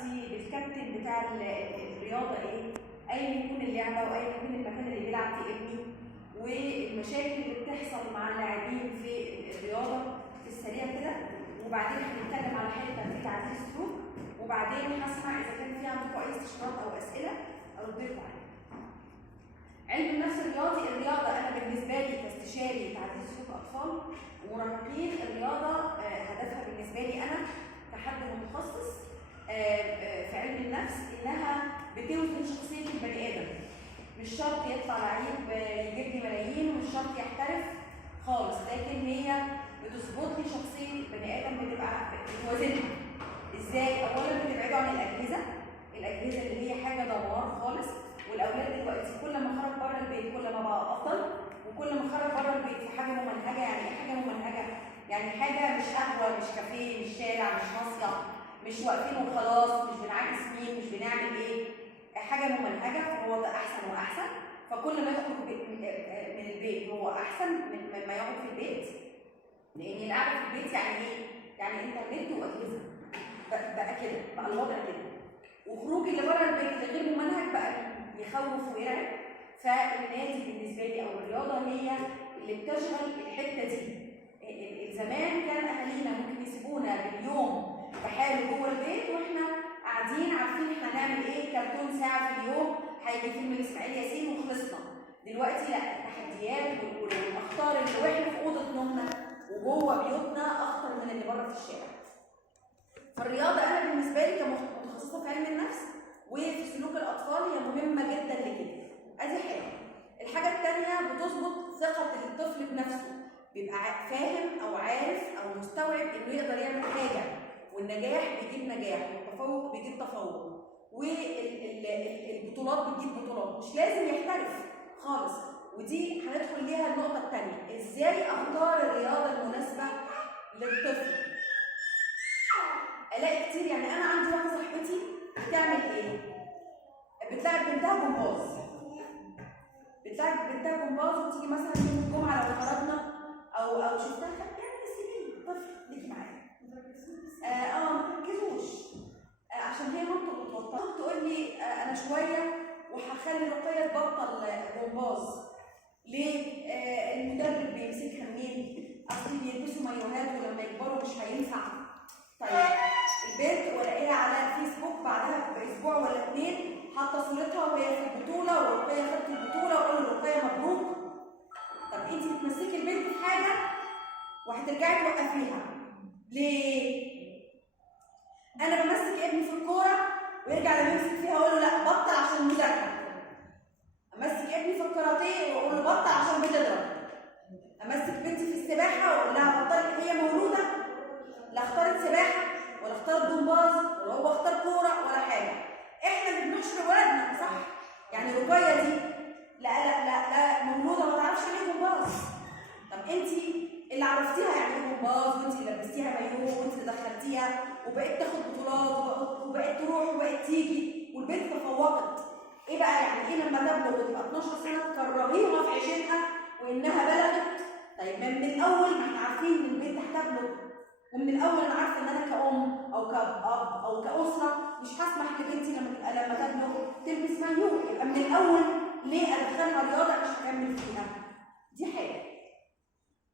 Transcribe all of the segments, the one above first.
دلوقتي بالكابتن بتاع الرياضه ايه، ايا يكون اللعبه وايا يكون المكان اللي بيلعب فيه ابني، والمشاكل اللي بتحصل مع اللاعبين في الرياضه في السريع كده، وبعدين هنتكلم على حاله تنفيذ تعديل السلوك، وبعدين هسمع اذا كان في عندكم اي استشارات او اسئله ارد لكم عليها. علم النفس الرياضي، الرياضه انا بالنسبه لي كاستشاري تعديل سلوك اطفال ومراهقين، الرياضه هدفها بالنسبه لي انا كحد متخصص في علم النفس انها بتوزن شخصيه البني ادم. مش شرط يطلع لعيب يجيب لي ملايين ومش شرط يحترف خالص، لكن هي بتظبط لي شخصيه البني ادم، بتبقى بتوازنها. ازاي؟ اولا بتبعده عن الاجهزه اللي هي حاجه دمار خالص، والاولاد دلوقتي كل ما خرج بره البيت كل ما بقى افضل، وكل ما خرج بره البيت في حاجه ممنهجه. يعني ايه حاجه ممنهجه؟ يعني حاجه مش قهوه، مش كافيه، مش شارع، مش مصيف، مش واقفين وخلاص، مش بنعاكس مين، مش بنعمل ايه، حاجه ممنهجه. فهو ده احسن واحسن، فكل ما يخرج من البيت هو احسن من ما يقعد في البيت، لان القعده في البيت يعني ايه؟ يعني انترنت واجهزه، بقى كده، بقى الوضع كده. وخروج اللي بره البيت اللي غير ممنهج بقى يخوف ويرعب. فالنادي بالنسبه لي او الرياضه هي اللي بتشغل الحته دي. زمان كان اهالينا ممكن يسيبونا باليوم بحاله جوه البيت واحنا قاعدين عارفين احنا هنعمل ايه، كرتون ساعه في اليوم، هيجي فيلم لاسماعيل ياسين وخلصنا. دلوقتي لا، التحديات والاخطار اللي واحنا في اوضه نومنا وجوه بيوتنا اخطر من اللي بره في الشارع. فالرياضه انا بالنسبه لي كمتخصصه في علم النفس وفي سلوك الاطفال هي مهمه جدا لكده. ادي حاجه. الحاجه الثانيه بتظبط ثقه الطفل بنفسه، بيبقى فاهم او عارف او مستوعب انه يقدر يعمل حاجه، والنجاح بيجيب نجاح، والتفوق بيجيب تفوق، والبطولات بتجيب بطولات. مش لازم يحترف خالص، ودي هندخل ليها النقطه الثانيه، ازاي اختار الرياضه المناسبه للطفل. الاقي كتير، يعني انا عندي واحده صاحبتي بتعمل ايه؟ بتلعب بنتها جمباز، وتيجي مثلا يوم الجمعه لو خرجنا او شفتها بتعمل سيبيه طفل ليكي معايا ما تركزوش عشان هي مامته بتوتر، تقول لي انا شويه وهخلي رقيه تبطل جمباز. ليه؟ المدرب بيمسكها منين؟ اصل بيلبسوا مايوهات ولما يكبروا مش هينفع. طيب البنت ولاقيها على الفيسبوك بعدها باسبوع ولا 2 حاطه صورتها وهي في البطوله ورقيه خدت البطوله وقول لرقيه مبروك. طب انت بتمسكي البنت في حاجه وهترجعي توقفيها ليه؟ انا بمسك ابني في الكوره ويرجع لما يمسك فيها اقول له لا بطل عشان المذاكره. امسك ابني في الكاراتيه واقول له بطل عشان بتضرب. امسك بنتي في السباحه واقول لها بطلي، هي مولوده لا اختارت سباحه ولا اختارت جمباز ولا هو اختار كوره ولا حاجه. احنا اللي بنشر ولادنا، صح؟ يعني رقيه دي لا مولوده ما تعرفش يعني جمباز. طب انت اللي عرفتيها يعني ايه جمباز، وانت اللي لبستيها مايوه وانت اللي دخلتيها وبقت تاخد بطولات وبقت تروح وبقت تيجي والبنت تفوقت. ايه بقى يعني ايه لما تبلغ وتبقى 12 سنه تكرهيها في عيشتها وانها بلغت؟ طيب من الاول ما احنا عارفين ان البنت هتبلغ، ومن الاول انا عارفه ان انا كأم او كأب او كأسره مش هسمح لبنتي لما تبلغ تلبس مايوه. يبقى من الاول ليه ادخلها رياضه مش هكمل فيها؟ دي حاجه.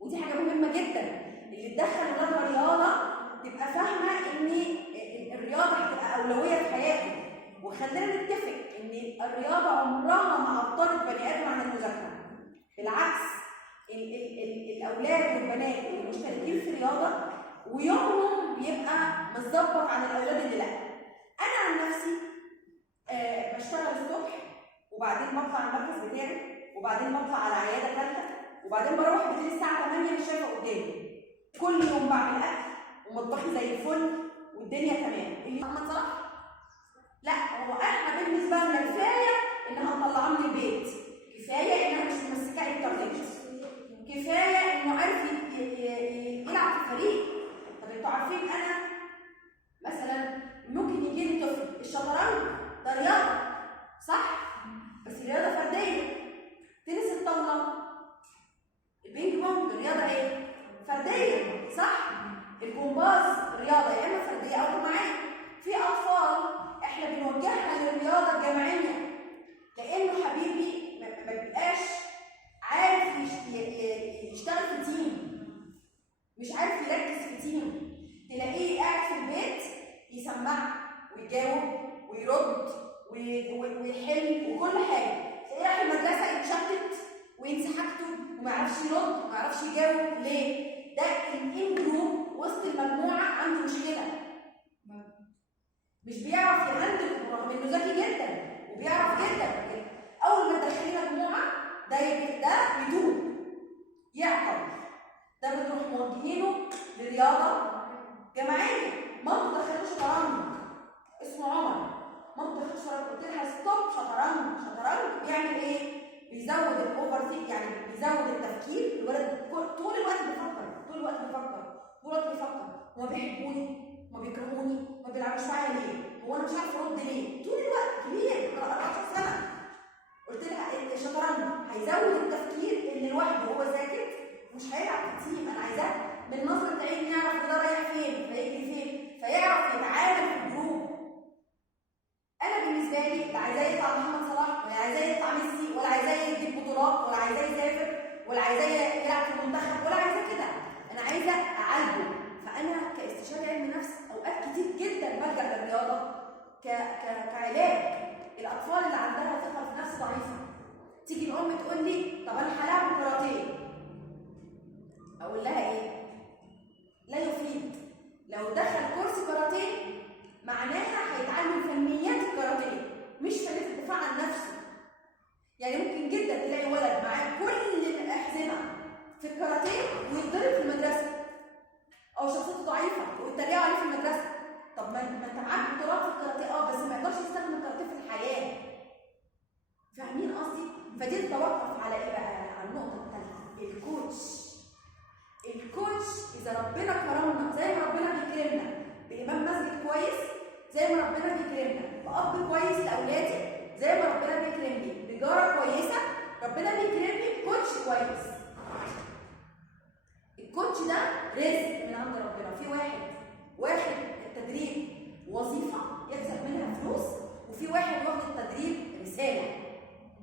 ودي حاجه مهمه جدا، اللي تدخل ولادها رياضه تبقى فاهمه ان الرياضه هتبقى اولويه في حياته. وخلينا نتفق ان الرياضه عمرها ما عطلت بني ادم عن المذاكره، بالعكس الاولاد والبنات اللي مشتركين في الرياضه ويومهم بيبقى متظبط عن الاولاد اللي لا. انا عن نفسي بشتغل الصبح وبعدين بطلع المركز بتاعي وبعدين بطلع على عياده ثالثه وبعدين بروح بالليل الساعه 8 مش شايفه قدامي. كل يوم بعمل اكل ومطبخي زي الفل والدنيا تمام. اللي محمد صلاح لا، هو احنا بالنسبه لنا كفايه انها مطلعاه من البيت، كفايه انها مش ممسكه انترنت، كفايه انه عارف يلعب في فريق. طب انتوا عارفين انا مثلا ممكن يجي لي طفل الشطرنج ده رياضه صح؟ بس رياضه فرديه. تنس الطاوله، البينج بونج رياضه ايه؟ فرديه صح؟ الجمباز رياضه يا اما فرديه او جماعيه. في اطفال بنوجهها للرياضه الجماعيه، لانه حبيبي ما بيبقاش عارف يشتغل في تيم، مش عارف يركز في تيم، تلاقيه قاعد في البيت يسمع ويجاوب ويرد ويحل وكل حاجه، تلاقيه رايح المدرسه يتشتت وينسى حاجته وما يعرفش يرد وما يعرفش يجاوب. ليه؟ ده الان جروب وسط المجموعه عنده مشكله، مش بيعرف يهندل رغم انه ذكي جدا وبيعرف جدا. اول ما تدخليه مجموعه ده يدوب يعطل، ده بنروح موجهينه لرياضه جماعيه. مامته دخلته شطرنج، اسمه عمر، مامته دخلته شطرنج، قلت لها ستوب شطرنج. شطرنج بيعمل ايه؟ بيزود الاوفر ثينك، يعني بيزود التفكير. الولد طول الوقت بيفكر، طول الوقت بيفكر، طول الوقت بيفكر، هما بيحبوني، هما بيكرهوني، ما بيلعبوش معايا ليه؟ هو انا مش عارف ارد ليه؟ طول الوقت كبير 14 سنه. قلت لها الشطرنج هيزود التفكير اللي لوحده هو ساكت، مش هيلعب كتير. انا عايزاه من نظره عين يعرف ده رايح فين، هيجري فين، فيعرف يتعامل في الجروب. انا بالنسبه لي لا عايزاه يطلع محمد صلاح، ولا عايزاه يطلع ميسي، ولا عايزاه يجيب بطولات، ولا عايزاه يسافر، ولا عايزاه يلعب في المنتخب، ولا عايزاه كده. انا عايزه اعالجه. فانا كاستشاري علم نفس اوقات كتير جدا بلجأ للرياضه كعلاج الاطفال اللي عندها ثقه في نفس ضعيفه. تيجي الام تقول لي طب انا هلعب كاراتيه، اقول لها ايه؟ لا يفيد. لو دخل كورس كاراتيه معناها هيتعلم فنيات الكاراتيه مش فنيات الدفاع عن نفسه. يعني ممكن جدا تلاقي ولد معاه كل الاحزمه في الكاراتيه ويتضرب في المدرسه، او شخصيته ضعيفه ويتريقوا عليه في المدرسه. طب ما انت معاك بطولات في الكاراتيه بس ما يقدرش يستخدم الكاراتيه في الحياه. فاهمين قصدي؟ فدي تتوقف على ايه بقى؟ على النقطه الثالثه، الكوتش. الكوتش اذا ربنا كرمنا زي ما ربنا بيكرمنا بامام مسجد كويس، زي ما ربنا بيكرمنا باب كويس لاولادي، زي ما ربنا بيكرمني بجاره كويسه، ربنا بيكرمني بكوتش كويس. الكوتش ده رزق من عند ربنا. في واحد التدريب وظيفه يكسب منها فلوس، وفي واحد واخد التدريب رساله.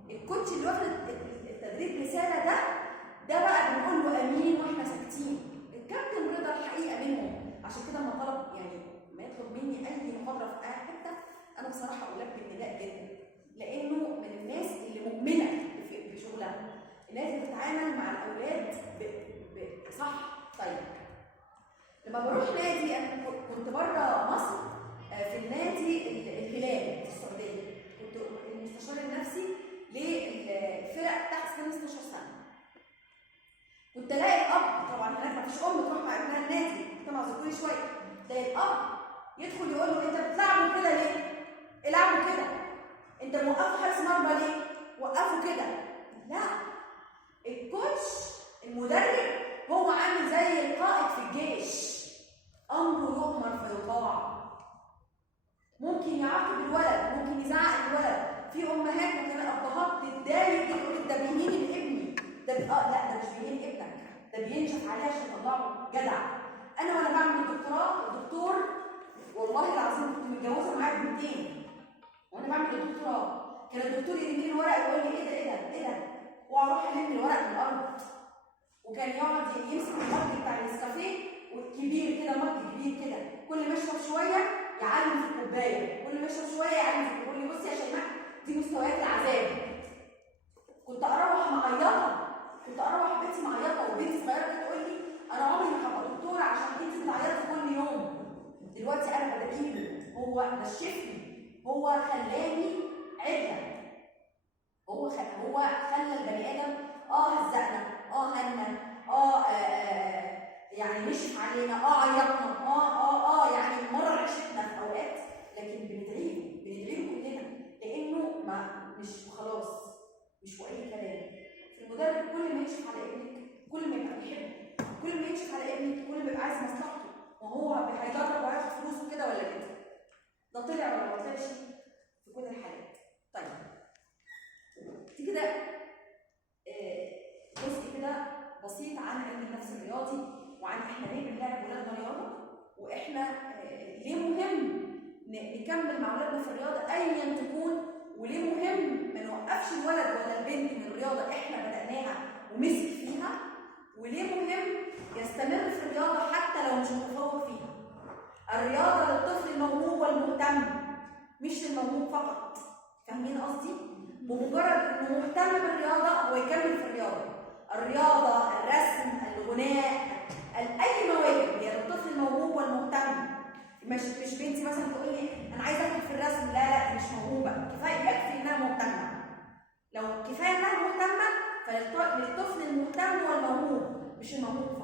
الكوتش اللي واخد التدريب رساله ده بقى بنقول له امين واحنا ساكتين. الكابتن رضا الحقيقه منهم، عشان كده لما طلب يعني ما يطلب مني اي محاضره في اي حته انا بصراحه البي النداء جدا، لانه من الناس اللي مؤمنه بشغلها، الناس اللي بتتعامل مع الاولاد صح. طيب لما بروح نادي، انا كنت بره مصر في النادي الهلال في السعوديه، كنت المستشار النفسي للفرق تحت سن 16 سنه. كنت الاقي الاب، طبعا هناك ما فيش ام تروح مع ابنها النادي، كنت معذوروني شويه، تلاقي الاب يدخل يقول له انت بتلعبوا كده ليه؟ العبوا كده. انت موقفه حارس مرمى ليه؟ وقفوا كده. لا، الكوتش المدرب هو عامل زي القائد في الجيش، امره يؤمر فيطاع. ممكن يعاقب الولد، ممكن يزعق الولد. في امهات وكمان ابهات تتضايق تقول ده بيهين ابني، ده لا ده مش بيهين ابنك، ده بينشف عليه عشان يطلعه جدع. انا وانا بعمل الدكتوراه، الدكتور والله العظيم كنت متجوزه معاه بنتين وانا بعمل الدكتوراه، كان الدكتور يرمي لي الورق ويقول لي ايه ده واروح الم الورق من الارض. وكان يقعد يمسك المج بتاع النسكافيه كبير كده، مج كبير كده، كل ما اشرب شويه يعلم في الكوبايه، كل ما اشرب شويه يعلم في الكوبايه. يقول لي بصي يا شيماء دي مستويات العذاب. كنت اروح معيطه، كنت اروح بنتي معيطه، وبنتي صغيره كانت تقول لي انا عمري ما هبقى دكتوره عشان انتي بتعيطي كل يوم. دلوقتي انا بدعيله، هو نشفني، هو خلاني عدله، هو خلى البني ادم هزقنا، هنا، يعني نشف علينا، عيطنا، يعني مرر عشتنا في اوقات، لكن بندعيله كلنا، لانه مش خلاص، مش اي كلام. المدرب كل ما يكشف على ابنك كل ما يبقى بيحبه، كل ما يكشف على ابنك كل ما يبقى عايز مصلحته، وهو هيجرب وهياخد فلوسه كده ولا كده. ده طلع ولا ما طلعش في كل الحالات. طيب دي كده جزء كده بسيط عن علم النفس الرياضي، وعن احنا ليه بنلعب ولادنا رياضه، واحنا ليه مهم نكمل مع اولادنا في الرياضه ايا تكون. وليه مهم ما نوقفش الولد ولا البنت من الرياضه احنا بدأناها ومسك فيها، وليه مهم يستمر في الرياضه حتى لو مش متفوق فيها. الرياضه للطفل الموهوب والمهتم مش الموهوب فقط. فاهمين قصدي؟ بمجرد انه مهتم بالرياضه هو يكمل في الرياضه. الرياضه، الرسم، الغناء، اي مواهب هي للطفل الموهوب والمهتم. مش بنتي مثلا تقول لي انا عايزه ادخل في الرسم، لا دي مش موهوبه، كفايه يكفي انها مهتمه. لو كفايه انها مهتمه فللطفل المهتم والموهوب مش الموهوب فقط.